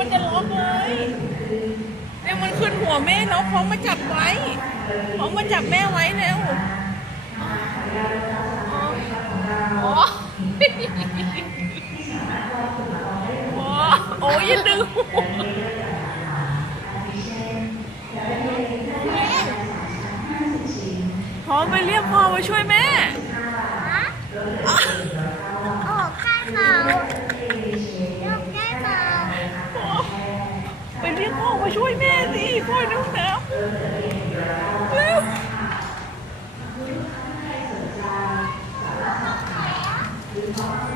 มันจะล็อกเลยเนี่ยมันขึ้นหัวแม่แล้วเขามาจับไว้เขามาจับแม่ไว้แล้วอ๋ออ๋อโอ้ยอย่าดึงพร้อมไปเรียกพ่อมาช่วยแม่ออก ม่สิพ่อดูน้ำเร็ว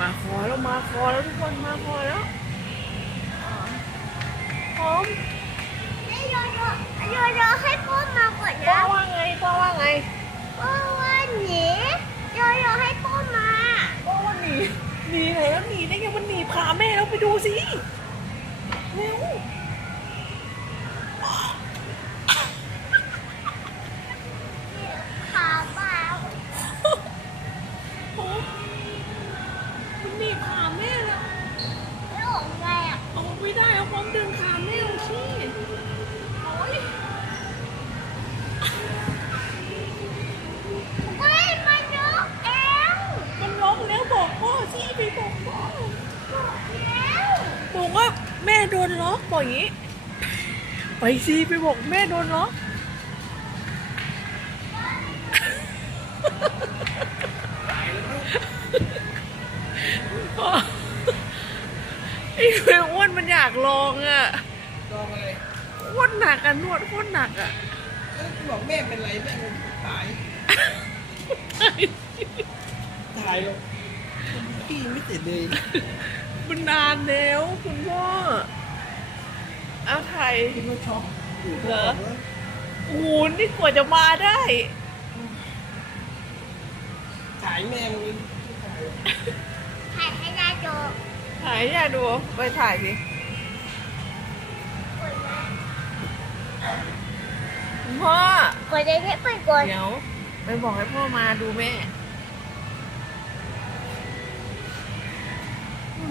มาคอแล้วมาคอแล้วทุกคนมาคอแล้วพร้อมโยโย่โยโย่ให้พ่อมาก่อนพ่อนะว่าไงพ่อว่าไงพ่อว่าหนีโยโย่ให้พ่อมา พ่อว่าหนีหนีไหนแล้วหนีได้ไงมันหนีพาแม่แล้วไปดูสิ บอกว่าแม่โดนล็อกบอกอย่างนี้ ไปสิไปบอกแม่โดนล็อกไอ้เพื่อ้วนมันอยากลองอะลองอะไรโคตรหนักอะนวดโคตรหนักอะเอ้ยบอกแม่เป็นไรแม่เป็นตายตายแล้วพี่ไม่เสร็จเลย มันนานแล้วคุณพ่อเอาไทยพี่ก็ช็อกอยู่เหรอโอ้โหนี่กว่าจะมาได้ถ่ายแม่มึงถ่ายให้ได้โจถ่ายให้ยายดูไปถ่ายสิกดนะคุณพ่อกดได้แค่ไปกดเดี๋ยวไปบอกให้พ่อมาดูแม่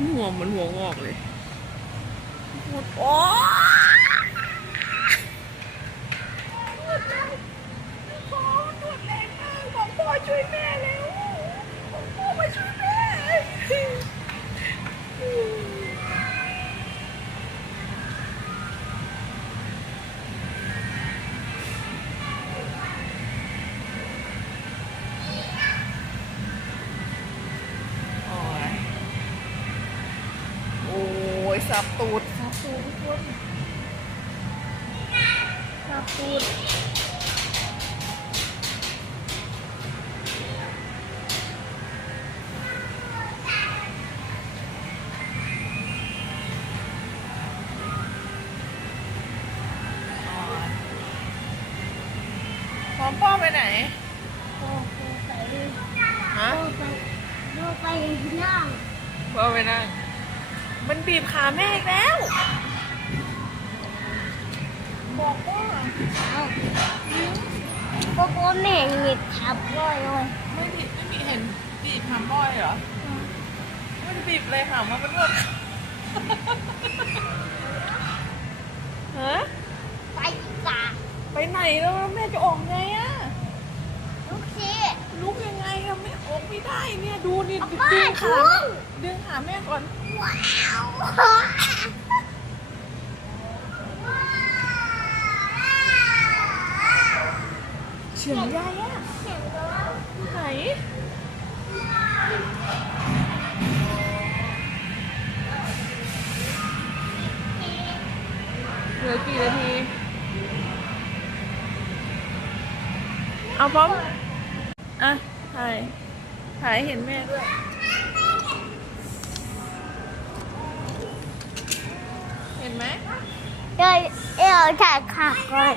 หัวเหมันหัวงอกเลยโอ้ สับตูดสับตูดทุกคนสับตูดโอ้ยพร้อมพ่อไปไหนโอ้โหไปฮะโอ้ไปโอ้ไปนั่งพ่อไปนั่ง มันบีบขาแม่อีกแล้ว บอกว่าเอาโอ้โหแม่หยิบทับเลยเลยไม่บีบไม่มีเห็นบีบหามบ่อยเหรอไม่ได้บีบเลยหามมาเป็นวดฮะไปอีกาไปไหนแล้วแม่จะออกไงอะลูกชีลุกยังไงอะแม่ออกไม่ได้เนี่ยดูนี่เอาดึบ้างขาลุงดึงขาแม่ก่อนว้าว เฉียงยายอะเสียงร้องไหนเหลือกี่นาที เอาพร้อม อะถ่ายถ่ายเห็นแม่ด้วย เห็นไหม เดี๋ยวเดี๋ยวถ่ายขาก่อน